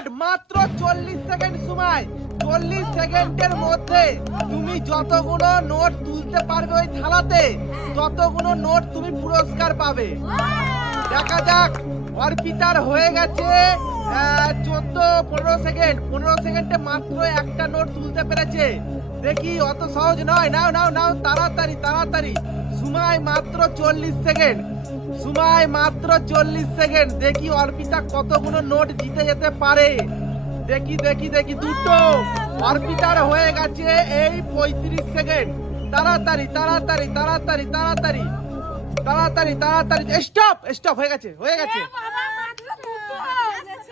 Start মাত্র চল্লিশ second সময়। চল্লিশ সেকেন্ডের মধ্যে তুমি যতগুলো নোট তুলতে পারবে ওই থালাতে ততগুলো নোট তুমি পুরস্কার পাবে। দেখা যাক অর্পিতার হয়ে গেছে চোদ্দ পনেরো সেকেন্ড। পনেরো সেকেন্ডে মাত্র একটা নোট তুলতে পেরেছে। দেখি অত সহজ নয়। নাও নাও নাও তাড়াতাড়ি তাড়াতাড়ি। সময় মাত্র চল্লিশ সেকেন্ড। সময় মাত্র চল্লিশ সেকেন্ড। দেখি অর্পিতা কতগুলো নোট জিতে যেতে পারে। দেখি দেখি দেখি দুটো। অর্পিতার হয়ে গেছে এই পঁয়ত্রিশ সেকেন্ড। তাড়াতাড়ি তাড়াতাড়ি তাড়াতাড়ি তাড়াতাড়ি। তাড়াতাড়ি তাড়াতাড়ি। স্টপ স্টপ হয়ে গেছে হয়ে গেছে।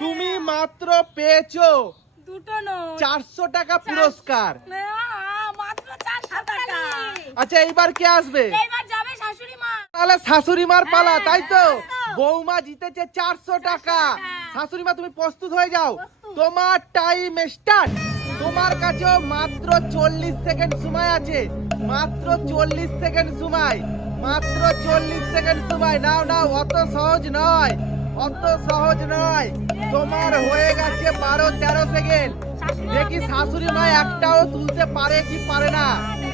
তুমি মাত্র পেয়েছ দুটো চারশো টাকা পুরস্কার। আচ্ছা এইবার কে আসবে? তাহলে শাশুড়ি মার পালা হ্যাঁ, তাই তো? বৌমা জিতেছে চারশো টাকা। হ্যাঁ। শাশুড়ি মা তুমি প্রস্তুত হয়ে যাও। তোমার টাইম স্টার্ট তোমার কাছেও মাত্র চল্লিশ সেকেন্ড সময় আছে। মাত্র চল্লিশ সেকেন্ড সময়। মাত্র চল্লিশ সেকেন্ড সময়। নাও নাও অত সহজ নয়। অত সহজ নয়। তোমার হয়ে গেছে বারো তেরো সেকেন্ড দেখি শাশুড়ি মা একটাও তুলতে পারে কি পারে না? যাক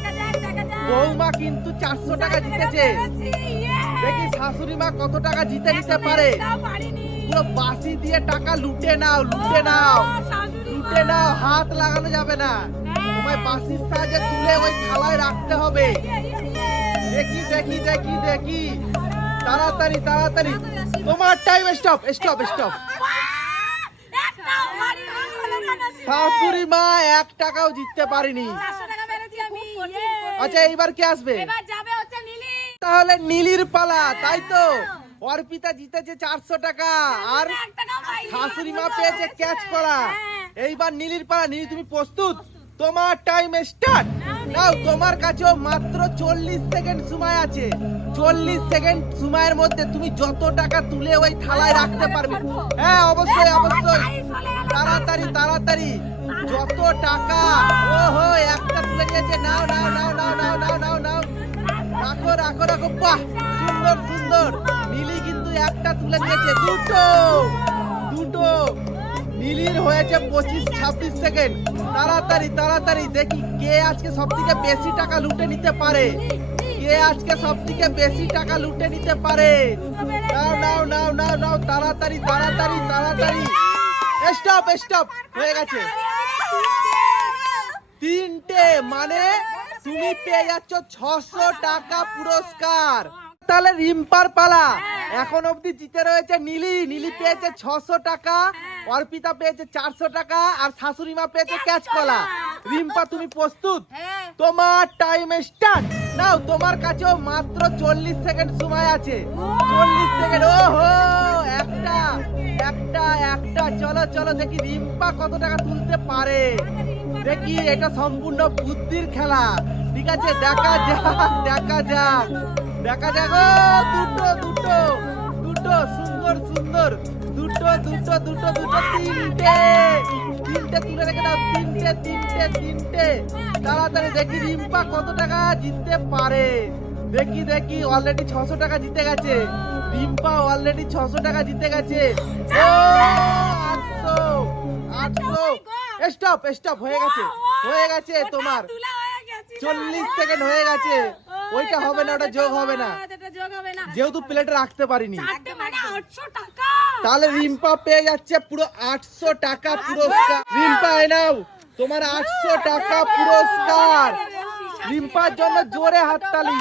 বৌমা কিন্তু চারশো টাকা জিতেছে। দেখি শাশুড়ি মা কত টাকা জিতে নিতে পারে। পুরো বাসি দিয়ে টাকা লুটে নাও লুটে নাও। লুটে নাও হাত লাগানো যাবে না। হ্যাঁ। তোমায় বাসির সাহায্যে তুলে ওই থালায় রাখতে হবে। দেখি দেখি দেখি দেখি। তাড়াতাড়ি তাড়াতাড়ি। তোমার টাইম স্টপ স্টপ স্টপ। শাশুড়ি মা এক টাকাও জিততে পারেনি চারশো টাকা পেরেছি আমি, ইয়ে। আচ্ছা এইবার কে আসবে? তাহলে নীলির পালা তাই তো? অর্পিতা জিতেছে চারশো টাকা। আর শাশুড়ি মা পেয়েছে ক্যাচ করা। হ্যাঁ। এইবার নীলির পালা। নীলি তুমি প্রস্তুত? তোমার টাইম স্টার্ট নাও তোমার কাছেও মাত্র চল্লিশ সেকেন্ড সময় আছে। চল্লিশ সেকেন্ড সময়ের মধ্যে তুমি যত টাকা তুলে ওই থালায় রাখতে পারবে। হ্যাঁ অবশ্যই অবশ্যই। তাড়াতাড়ি তাড়াতাড়ি। যত টাকা, ওহো, একটা তুলে নিয়েছে নাও নাও নাও নাও নাও নাও নাও নাও। রাখো রাখো রাখো। বাহ, সুন্দর সুন্দর। নীলি কিন্তু একটা তুলে নিয়েছে দুটো দুটো। নীলির হয়েছে পঁচিশ, ছাব্বিশ সেকেন্ড। তাড়াতাড়ি তাড়াতাড়ি। দেখি কে আজকে সব থেকে বেশি টাকা লুটে নিতে পারে। কে আজকে সব থেকে বেশি টাকা লুটে নিতে পারে? নাও নাও নাও নাও নাও। তাড়াতাড়ি তাড়াতাড়ি তাড়াতাড়ি। স্টপ স্টপ হয়ে গেছে। তিনটে মানে তুমি পেয়ে যাচ্ছ ছশো টাকা পুরস্কার। তাহলে রিম্পার পালা। এখন অবধি জিতে রয়েছে নীলি। নীলি পেয়েছে ছশো টাকা, অর্পিতা পেয়েছে চারশো টাকা, আর শাশুড়ি মা পেয়েছে ক্যাচ কলা রিম্পা, তুমি প্রস্তুত? তোমার টাইম স্টার্ট নাও, তোমার কাছেও মাত্র চল্লিশ সেকেন্ড সময় আছে। চল্লিশ সেকেন্ড ওহো, একটা। একটা একটা, চলো চলো, দেখি রিম্পা কত টাকা তুলতে পারে। দেখি, এটা সম্পূর্ণ বুদ্ধির খেলা। ঠিক আছে, দেখা যাক দেখা যাক দেখা যাক। দুটো দুটো দুটো, সুন্দর সুন্দর। দুটো দুটো দুটো দুটো, তিনটে। তিনটে তুলে রেখে দাও, তিনটে তিনটে তিনটে। তাড়াতাড়ি দেখি রিম্পা কত টাকা জিততে পারে। দেখি দেখি অলরেডি ছশো টাকা জিতে গেছে। রিম্পা অলরেডি ছশো টাকা জিতে গেছে। ও আটশো আটশো। স্টপ স্টপ হয়ে গেছে। হয়ে গেছে তোমার। তুলা হয়ে গেছে চল্লিশ সেকেন্ড হয়ে গেছে। ওইটা হবে না ওটা যোগ হবে না। যেহেতু প্লেটে রাখতে পারিনি। মানে তাহলে রিম্পা পেয়ে যাচ্ছে পুরো আটশো টাকা পুরস্কার। রিম্পা এ নাও। তোমার আটশো টাকা পুরস্কার। রিম্পার জন্য জোরে হাততালি।